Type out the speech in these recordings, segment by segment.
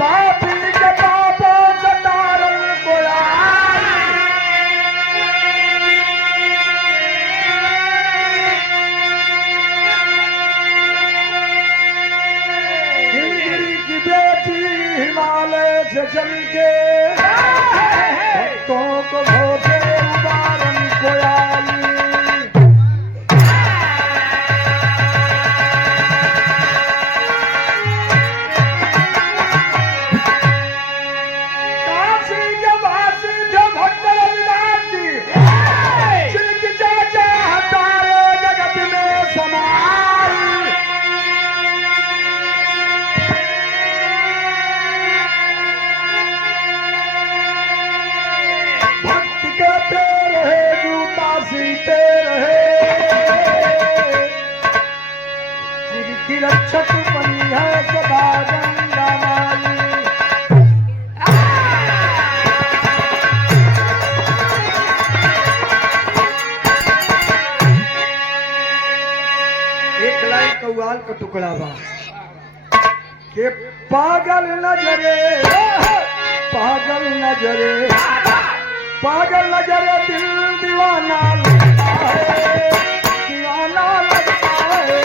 पापी के पापों से तारन कोया हिमगिरी की बेटी हिमालय से चल के भक्तों को भोगे उदाहरण कोया रक्षक बनी है सदा गंगा माई। एक लाइन कव्वाल का टुकड़ा बा के पागल नजरे दिल दीवाना लगता है, दीवाना लगता है।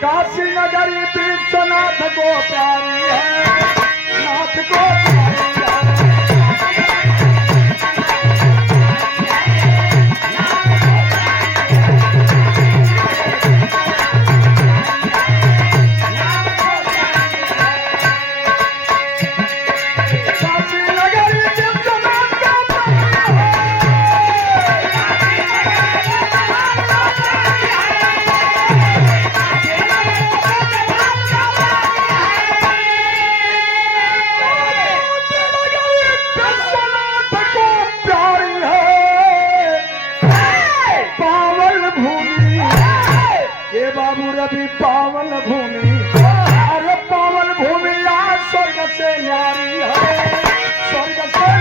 काशी नगरी विश्वनाथ को प्यारी है, नाथ को प्यारी पावन भूमि, अरे पावन भूमि आज स्वर्ग से न्यारी है, स्वर्ग से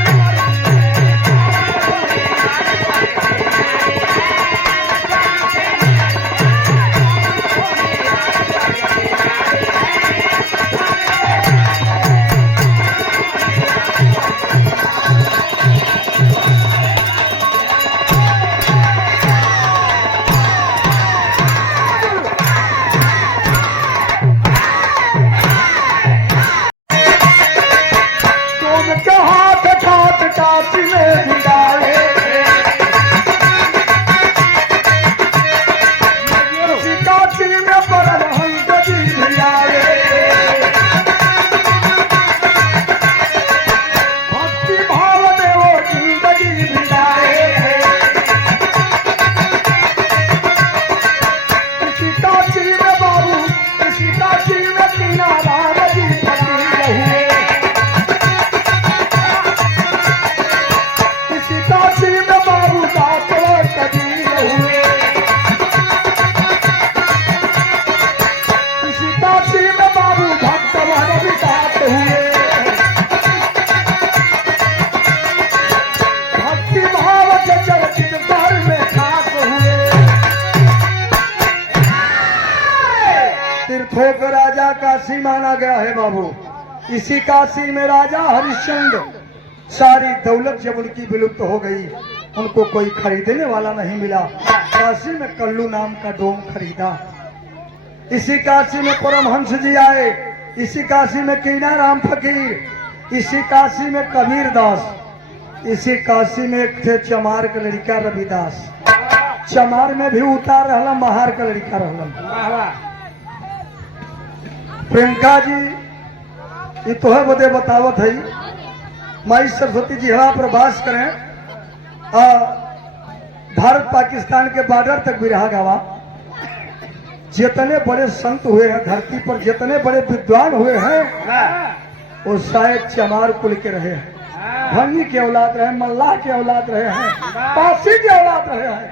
तीर्थों राजा काशी माना गया है बाबू। इसी काशी में राजा हरिश्चंद्र सारी दौलत जब उनकी विलुप्त हो गई, उनको कोई खरीदने वाला नहीं मिला। काशी में कल्लू नाम का डोम खरीदा। इसी काशी में परमहंस जी आए, इसी काशी में कीना राम फकीर, इसी काशी में कबीर दास, इसी काशी में एक थे चमार के लड़का रविदास। चमार में भी उतार रहला, महार का लड़का रहला। प्रियंका जी ये तो है बदे बतावत है, माई सरस्वती जी हवा पर वास करें, भारत पाकिस्तान के बॉर्डर तक भी रहा गावा। जितने बड़े संत हुए हैं धरती पर, जितने बड़े विद्वान हुए हैं, वो शायद चमार कुल के रहे हैं, भंगी के औलाद रहे, मल्लाह के औलाद रहे हैं, पासी के औलाद रहे हैं,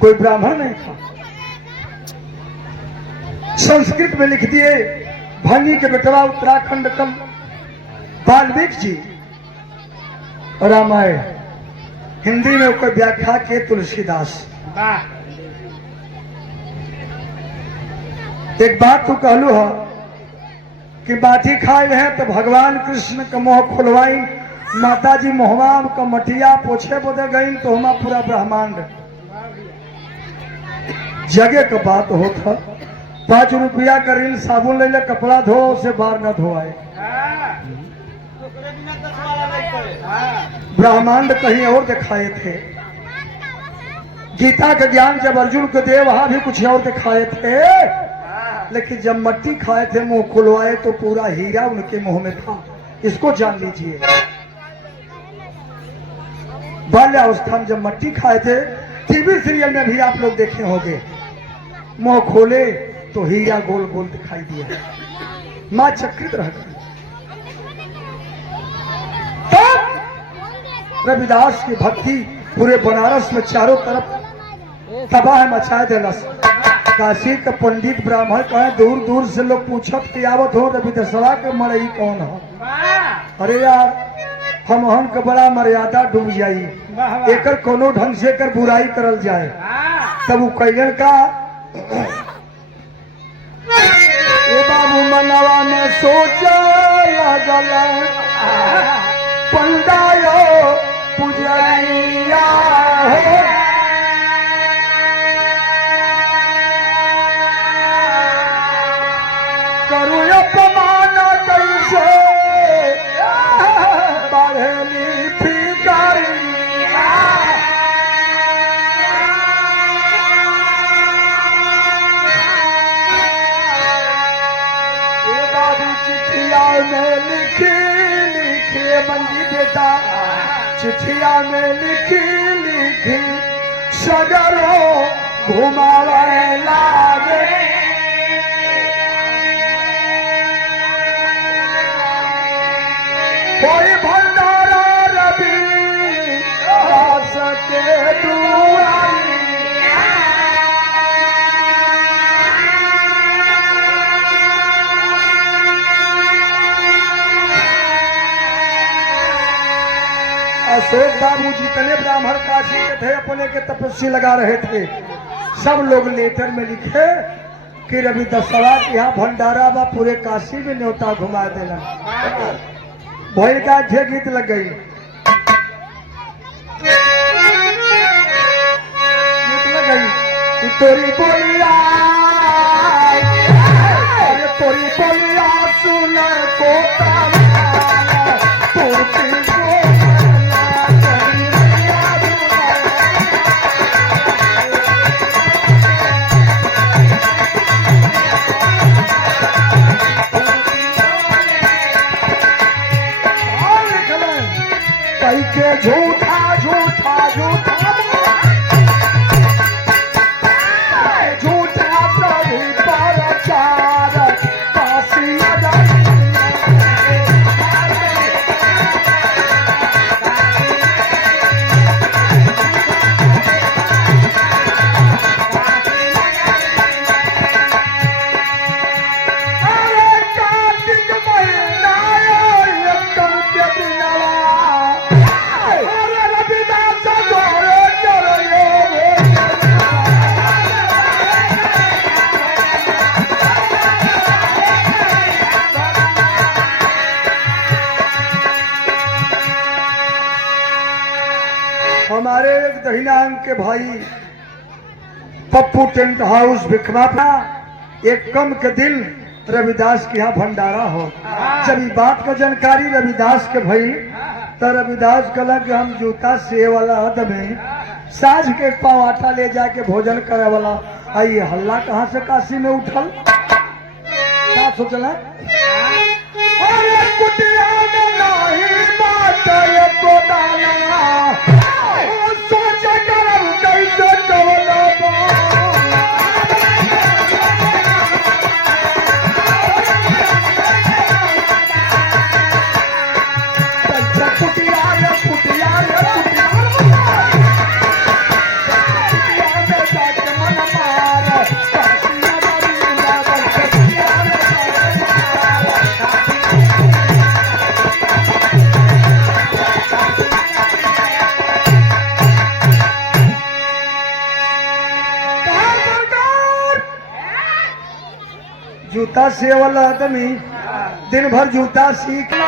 कोई ब्राह्मण नहीं था। संस्कृत में लिख दिए भंगी के बेटवा उत्तराखंड कम वाल्मीकि जी, रामायण हिंदी में उसको व्याख्या के तुलसीदास। एक बात तो कहलू है कि बाटी खाए हैं तो भगवान कृष्ण का मुंह खुलवाई, माता जी मोहवा का मटिया पोछे बोदे गई तो हमा पूरा ब्रह्मांड जगह का बात होता। 5 रुपया का ऋण साबुन ले ले, कपड़ा धो उसे बाहर न धोआए। ब्रह्मांड कहीं और दिखाए थे। गीता का ज्ञान जब अर्जुन को दे वहां भी कुछ और दिखाए थे, लेकिन जब मट्टी खाए थे मुंह खुलवाए तो पूरा हीरा उनके मुंह में था। इसको जान लीजिए। बाल्यावस्था में जब मट्टी खाए थे, टीवी सीरियल में भी आप लोग देखे होंगे, मुंह खोले तो हीरा गोल गोल दिखाई दिया, मां चकित रह गई। तब रविदास की भक्ति पूरे बनारस में चारों तरफ तबाह मचाए देलस। काशी का पंडित ब्राह्मण कहे, दूर दूर से लोग पूछत कि आवत हो रविदासवा के मरई कौन हो। अरे यार हम का बड़ा मर्यादा डूब जाई, एकर कोनो ढंग से कर बुराई करल जाए। तब वो कैलन का ए बाबू मनवा में सोचा लगल, पंडायो पुजरिया हो, करू अपमान कैसे बढ़ली फिकरिया। ये बाबू चिट्ठिया में लिखी लिखी बंदी बेटा, चिट्ठिया में लिखी लिखी सगरो घुमावे लागे। कोई भंडारा रवि दास के दुआरी, अशोक बाबू जितने ब्राह्मण काशी के थे अपने के तपस्या लगा रहे थे, सब लोग लेटर में लिखे कि रविदासवा के यहाँ भंडारा बा, पूरे काशी में न्योता घुमा देना। भैल का झे गीत लग गई, गीत लग गई, तोरी बोलिया तोरी बोलिया सुन को के झूठा झूठा झूठा झूठा प्रभु प्रचार काशी हमारे एक दहिना अंग के भाई पप्पू टेंट हाउस भिखमापा एक कम के दिल रविदास के यहाँ भंडारा हो। जब ये बात का जानकारी रविदास के भई तो रविदास कहला कि हम जूता से वाला आदमी साझ के पाव आटा ले जाके भोजन करे वाला आइए हल्ला कहाँ से काशी में उठल क्या सोचला कुटिया में नहीं बात ये तो दाना सोच करम कैसे कवला जूता से वाला आदमी दिन भर जूता सीखना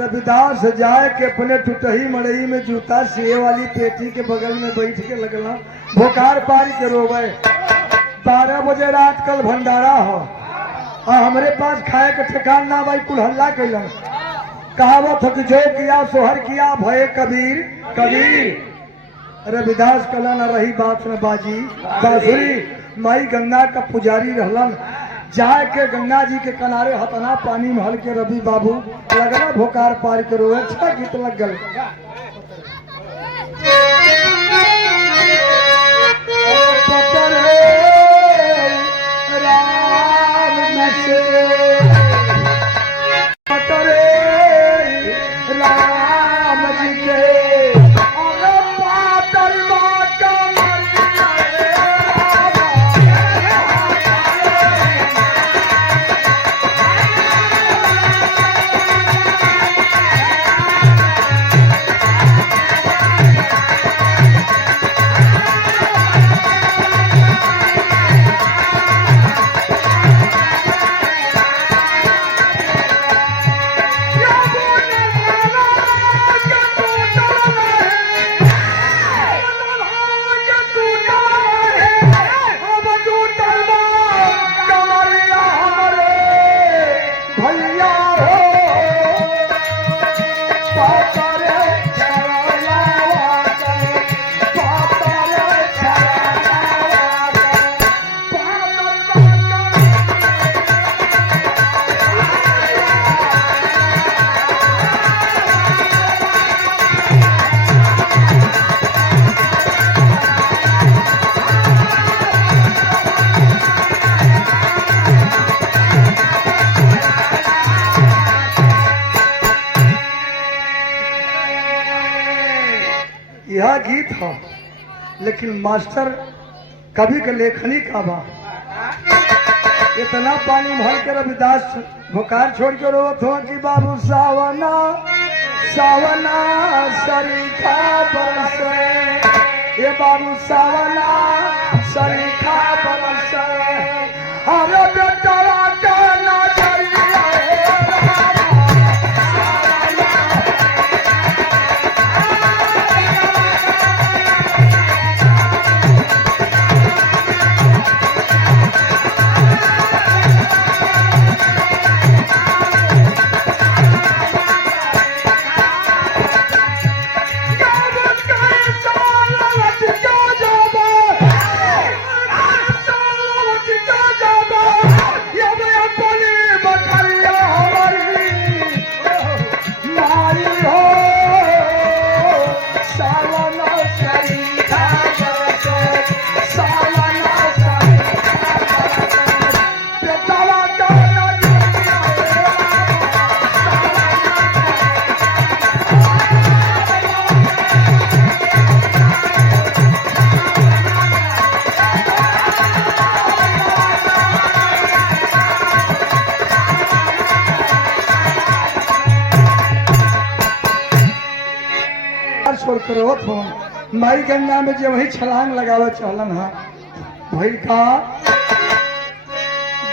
रविदास जाए के अपने टूटही मड़ई में जूता सिए वाली पेटी के बगल में बैठ के लगला भोकार पारी के रोवे 12 बजे रात कल भंडारा हो और हमरे पास खाए के ठिकान ना भाई कुल हल्ला कैलन कहावत हो कि जो किया सोहर किया भय कबीर कबीर। रविदास कला न रही बात न बाजी बांसुरी माई गंगा का पुजारी रहलन जाए के गंगा जी के किनारे हतना पानी में हल के रवि बाबू लगना भोकार पार करो अच्छा गीत लग गल राम जी के यह गीत है लेकिन मास्टर कभी के लेखनी का बा इतना पानी भर के रविदास भोकार छोड़ के रोत हो कि बाबू सावना सावना सरीखा बरसे ये बाबू सावना सरीखा बरसे अरे बेटा का नजरिया छोड़ कर रोत हो माई गंगा में जो वही छलांग लगावे चलन है वही का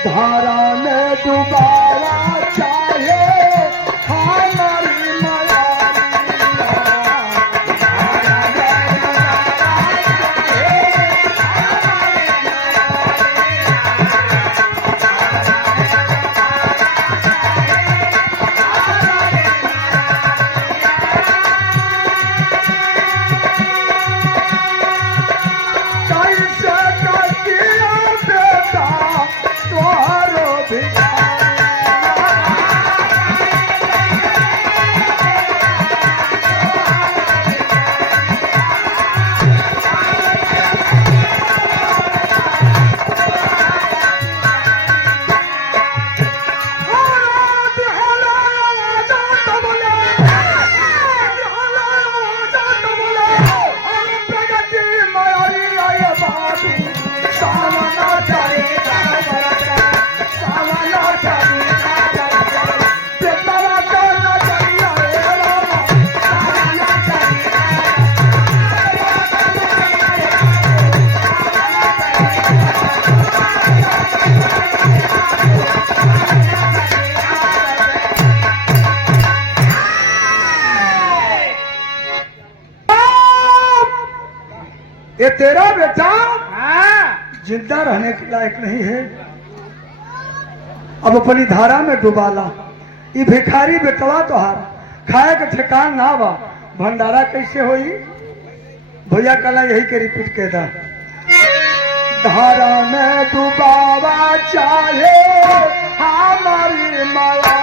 धारा में डुबावा चाहे हमारी माया ये तेरा बेटा जिंदा रहने के लायक नहीं है अब अपनी धारा में डुबाला ये भिखारी बेटवा तोहार खाए के ठिकान ना बा भंडारा कैसे होई भैया कला यही के रिपीट के दा धारा में डुबावा चाहे हमारी माया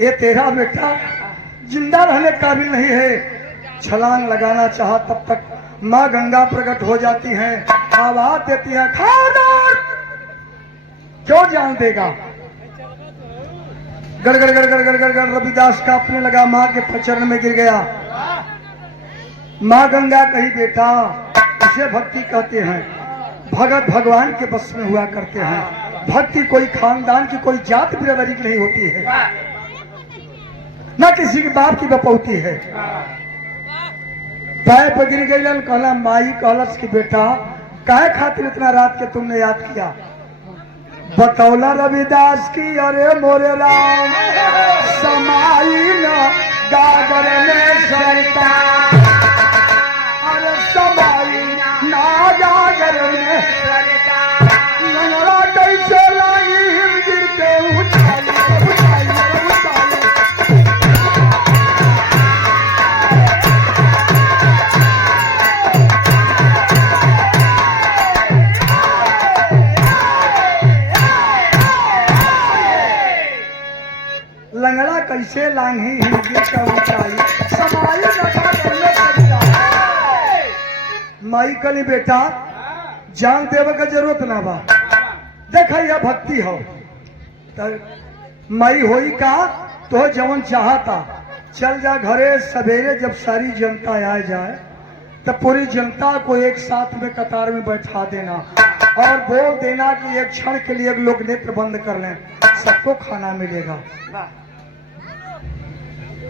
ये तेरा बेटा जिंदा रहने काबिल नहीं है छलांग लगाना चाहा तब तक माँ गंगा प्रकट हो जाती है आवाज देती है खानदार क्यों जान देगा गड़ गड़ गड़ गड़ गड़ गड़ गड़ रविदास कांपने लगा माँ के चरण में गिर गया माँ गंगा कही बेटा इसे भक्ति कहते हैं भगत भगवान के बस में हुआ करते हैं भक्ति कोई खानदान की कोई जात बिरादरी की नहीं होती है न किसी के बाप की बपौती है पैर पर गिर गई कहला माई कहलस की बेटा काहे खातिर इतना रात के तुमने याद किया बतौला रविदास की अरे मोरे राम समाई न गागर में सरिता अरे समाई ना गागर में सरिता नंगरा कैसे लाई गिर के उठाई उठाई उठाई लंगड़ा कैसे लांघी हिंदी का ऊंचाई समाई नखा करने सकता माई कली बेटा जान देव का जरूरत ना बा देखा यह भक्ति हो तो माई होई का तो जवन चाहता चल जा घरे सवेरे जब सारी जनता आ जाए तो पूरी जनता को एक साथ में कतार में बैठा देना और बोल देना कि एक क्षण के लिए लोग नेत्र बंद कर लें सबको खाना मिलेगा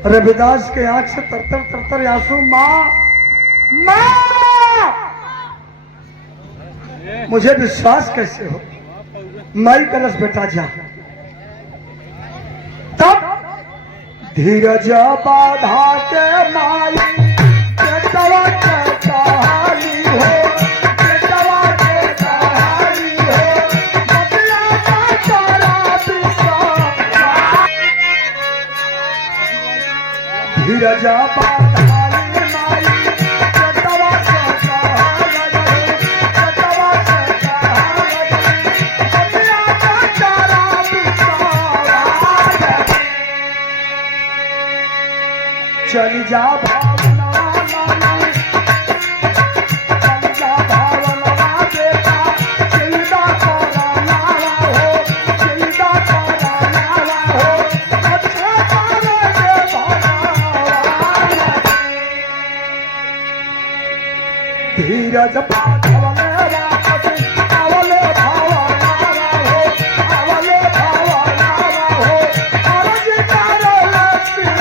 रविदास के आंख से तरतर तरतर आंसू। माँ माँ, मुझे विश्वास कैसे हो? माई कलश बेटा जा। तब धीरज बाधा के माई बेटवा के कहानी हो, बेटवा के कहानी हो, बतिया का तारा विश्वास। धीरज बाधा के माई बेटवा के कहानी हो, बेटवा के कहानी, बतिया का तारा विश्वास। चली जा भावना मानी, चली जा भावना बेटा, चिंता करा नाला हो, चिंता करा नाला हो, अच्छा करेंगे भगवान। धीरज पावले वापस आवले भावना हो, आवले भावना हो, अर्ज करो लक्ष्मी।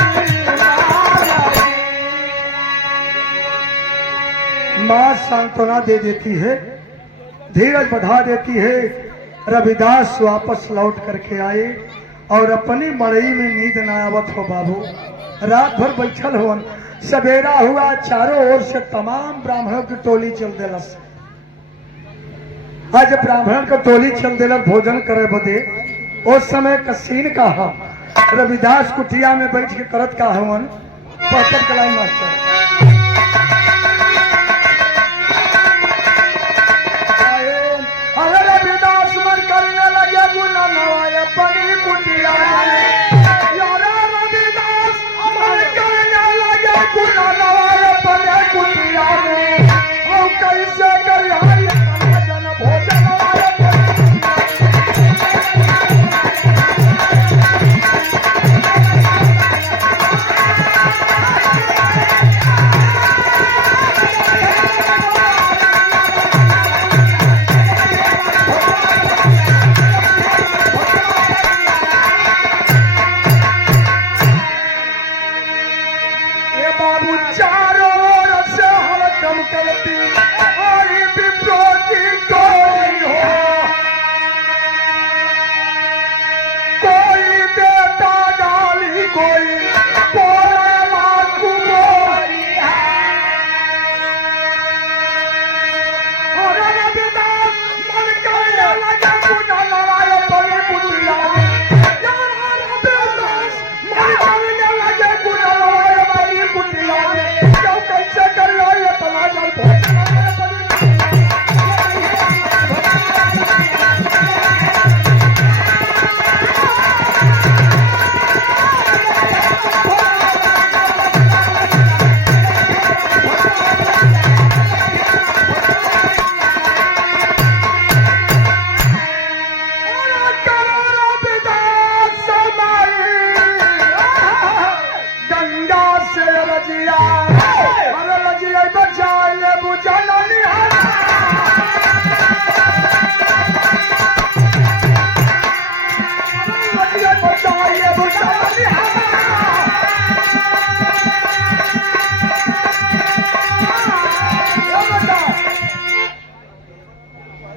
माँ सांत्वना दे देती है, धीरज बढ़ा देती है। रविदास वापस लौट करके आए और अपनी मड़ई में नींद न आवत हो बाबू। रात भर बैठल हो। सवेरा हुआ, चारों ओर से तमाम ब्राह्मणों की टोली चल दिलस। आज ब्राह्मण की टोली चल दिलस भोजन करे बदे। उस समय का सीन का हा, रविदास कुटिया में बैठ के करत का हवन। पत्थर कलाई मास्टर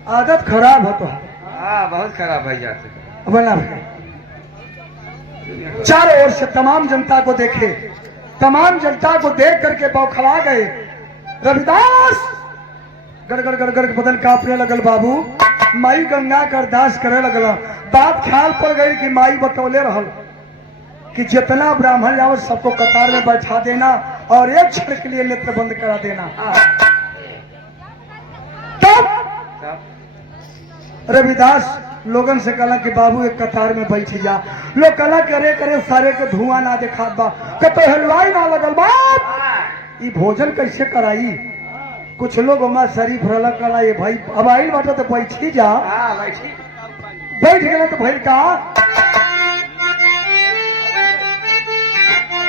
आदत खराब हो तो बहुत खराब भाई जाते बना है। चारों ओर से तमाम जनता को देखे, तमाम जनता को देख करके बौखला गए। रविदास गड़गड़ गड़गड़ बदन कांपने लगल बाबू। माई गंगा का अरदास करे लगल। बात ख्याल पड़ गई कि माई बतौले रहल कि जितना ब्राह्मण आवत सबको कतार में बैठा देना और एक क्षण के लिए नेत्र बंद करा देना। तब रविदास लोगन से कहला कि बाबू एक कतार में बैठ जा। लोग कहला करे करे सारे के धुआं ना देखा बा, कतो हलवाई ना लगल बाप, ये भोजन कैसे कराई। कुछ लोग हमारा शरीफ रहला कहला ये भाई अब आई बाटे तो बैठी जा। बैठ गए तो भाई का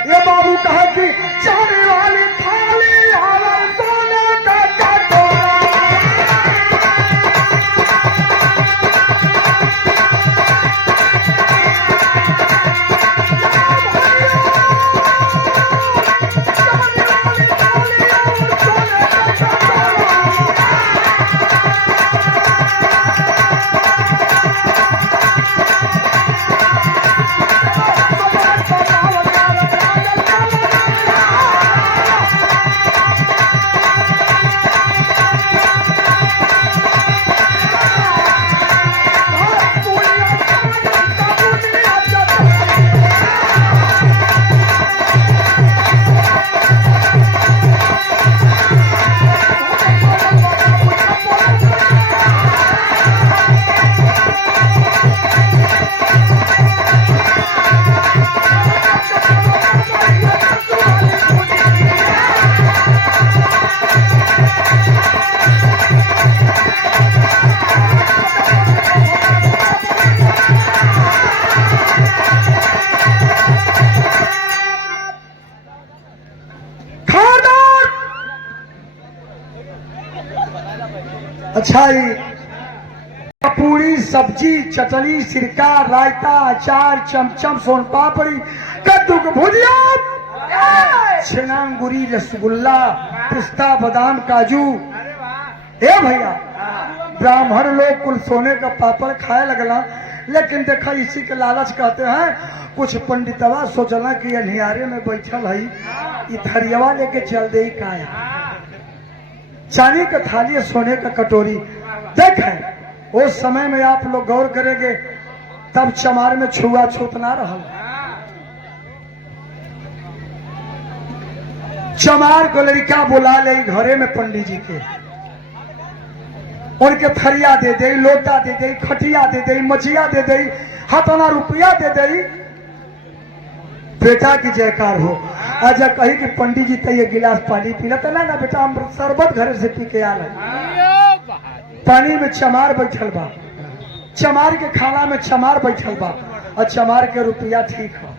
ये बाबू कहा कि चारे वाली थाली हमारे सोने का कटोरा। अच्छा ही पूरी सब्जी चटनी सिरका रायता अचार चमचम सोन पापड़ी कद्दू की भुजिया छेना अंगूरी रसगुल्ला पिस्ता बादाम काजू। ए भैया ब्राह्मण लोग कुल सोने का पापड़ खाए लगला, लेकिन देखा इसी के लालच कहते हैं कुछ पंडितवा सोचला कि अनियारे में बैठल है थरियवा लेके चल दे काया चांदी का थाली सोने का कटोरी। देखें उस समय में आप लोग गौर करेंगे तब चमार में छुआछूत ना रहा। चमार को लड़का बुला ले घरे में पंडित जी के, उनके थरिया दे दे, लोटा दे दे, खटिया दे दे, मछिया दे दे, हथौना रुपया दे दे, बेटा की जयकार हो। आजा कही कि पंडित जी तो ये गिलास पानी पीला तो ना बेटा हम शरबत घर से पी के आल पानी में चमार बैठल बा, चमार के खाना में चमार बैठल बा और चमार के रुपया ठीक है,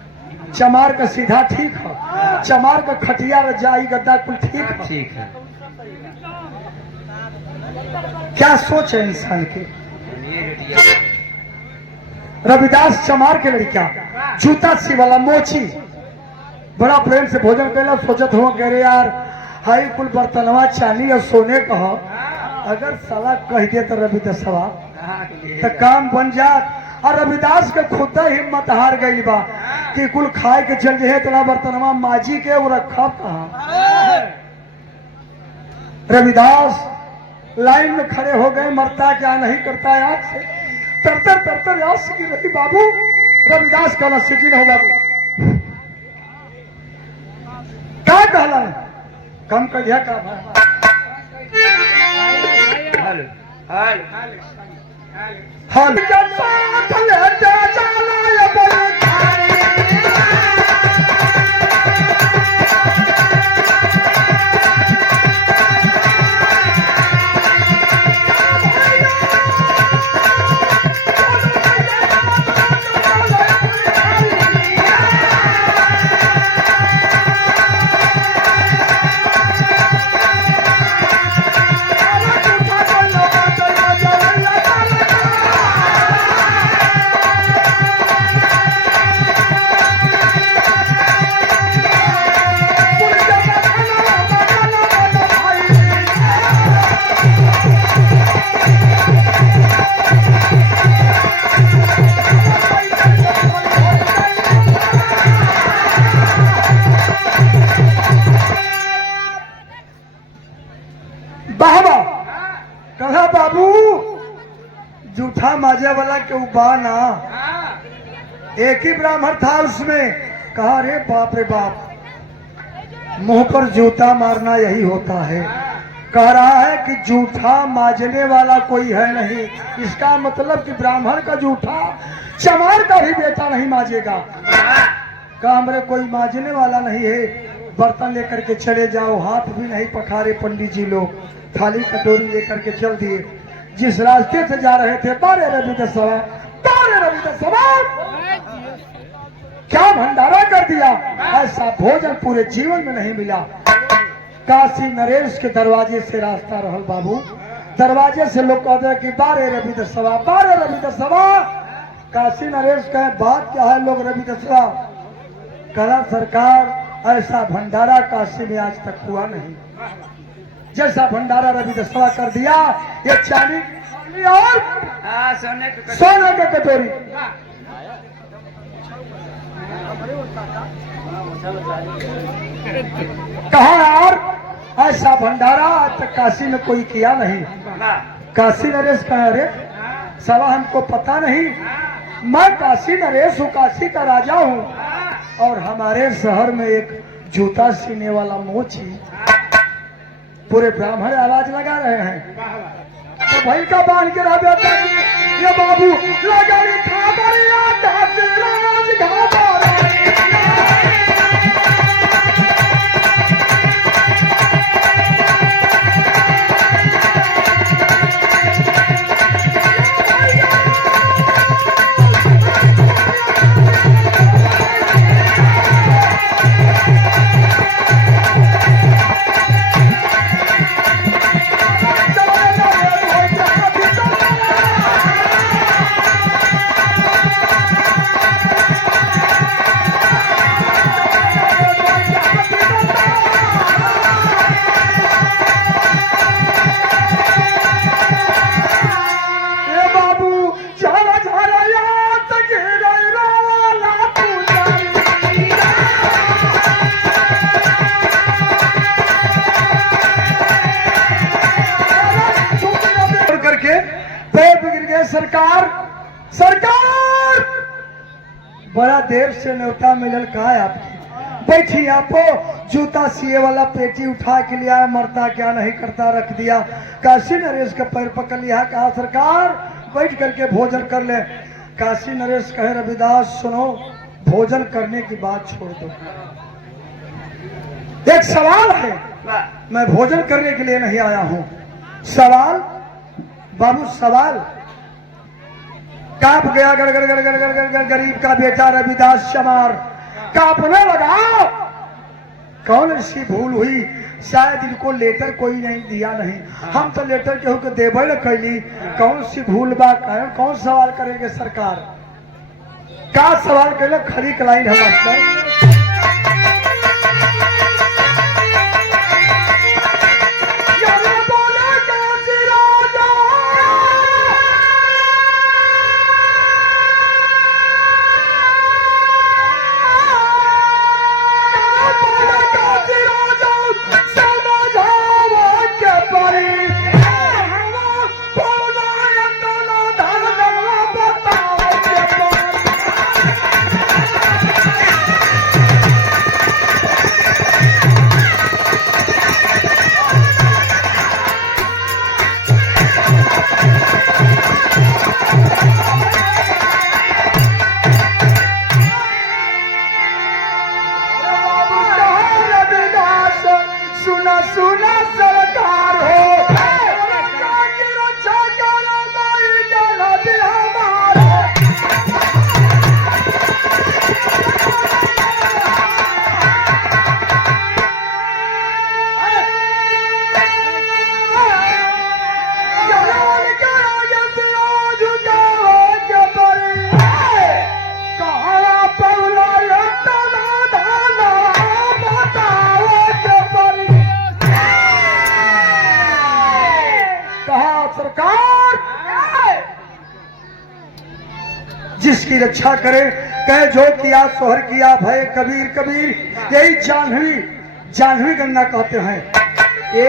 चमार का सीधा ठीक है, चमार का खटिया रजाई गद्दा कुल ठीक है। क्या सोच है इंसान की। रविदास चमार के लड़का जूता सी वाला मोची बड़ा प्रेम से भोजन कैला, सोचत हो कह रहे यार हाई कुल बर्तनवा चांदी और सोने का अगर साला कह दे तो रविदासवा तो काम बन जात। और रविदास के खुद हिम्मत हार गई बा कि कुल खाए के चल जे इतना बर्तनवा माजी के वो रखा कहा। रविदास लाइन में खड़े हो गए, मरता क्या नहीं करता है आज से तरतर तरतर याद से रही बाबू। रविदास कहला सिटी हो बाबू क्या कहला कम कर दिया का हल हल हल कहा बाबू जूठा माजे वाला के उबाना एक ही ब्राह्मण था उसमें। कहा रे बाप मुंह पर जूता मारना यही होता है। कह रहा है कि जूठा माजने वाला कोई है नहीं, इसका मतलब कि ब्राह्मण का जूठा चमार का भी बेटा नहीं माजेगा। कहा हमरे कोई माजने वाला नहीं है, बर्तन लेकर के चले जाओ। हाथ भी नहीं पखारे पंडित जी लोग, थाली कटोरी लेकर के चल दिए। जिस रास्ते से जा रहे थे बारे रविदासवा क्या भंडारा कर दिया, ऐसा भोजन पूरे जीवन में नहीं मिला। काशी नरेश के दरवाजे से रास्ता रहल बाबू, दरवाजे से लोग कहते कि बारे रविदासवा। काशी नरेश कहे बात क्या है लोग रविदासवा। कहा सरकार ऐसा भंडारा काशी में आज तक हुआ नहीं, जैसा भंडारा रविदासवा कर दिया। ये चांदी और सोने के कटोरी कहा यार ऐसा भंडारा आज तक काशी में कोई किया नहीं। काशी नरेश कहा रे सवा हमको पता नहीं, मैं काशी नरेश हूँ, काशी का राजा हूँ और हमारे शहर में एक जूता सीने वाला मोची। पूरे ब्राह्मण आवाज लगा रहे हैं तो भाई का बांध के रह बेटा ये बाबू लगा सरकार बड़ा देर से न्योता मिलल का है आपकी। बैठी आपो जूता सिए वाला पेटी उठा के लिया, मरता क्या नहीं करता रख दिया। काशी नरेश का पैर पकड़ लिया, कहा सरकार बैठ करके भोजन कर ले। काशी नरेश कहे रविदास सुनो, भोजन करने की बात छोड़ दो, एक सवाल है, मैं भोजन करने के लिए नहीं आया हूं। सवाल बाबू सवाल। कांप गया गड़ गड़ गड़ गड़ गड़ गड़ गड़ गरीब का बेटा रविदास चमार कांपने लगा। कौन सी भूल हुई, शायद इनको लेटर कोई नहीं दिया नहीं, हम तो लेटर केहू के देवे न कैली। कौन सी भूल बा, कौन सवाल करेंगे सरकार, का सवाल करे खड़ी क्लाइन है मास्टर। सुना सरकार हो, रक्षा करो माई जलद हमारे। जलाल के आगे से आज गाँव के परी, कहाँ पौला इतना धाना बताओ के परी। कहा सरकार जिसकी रक्षा करे, कहे जो किया सोहर किया भय कबीर कबीर। यही जानवी गंगा कहते हैं। ये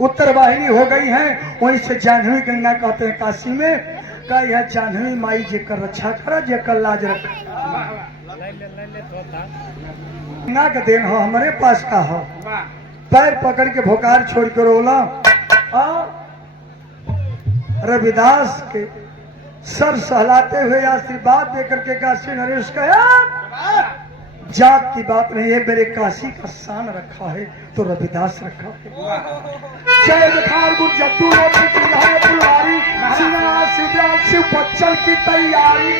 उत्तर वाहिनी हो गई है, वहीं से जानवी गंगा कहते हैं काशी में। का यह जानवी माई जेकर रक्षा करा, जेकर लाज रखा। गंगा का देन हो, हमारे पास का हो। पैर पकड़ के भोकार छोड़ कर रोला। रविदास के सर सहलाते हुए आशीर्वाद देकर के काशी नरेश कहा जात की बात नहीं है, मेरे काशी का शान रखा है तो रविदास रखा है। जय जखार गुरु जद्दू फुलवारी शिव बच्चन की तैयारी।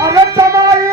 अगर समाई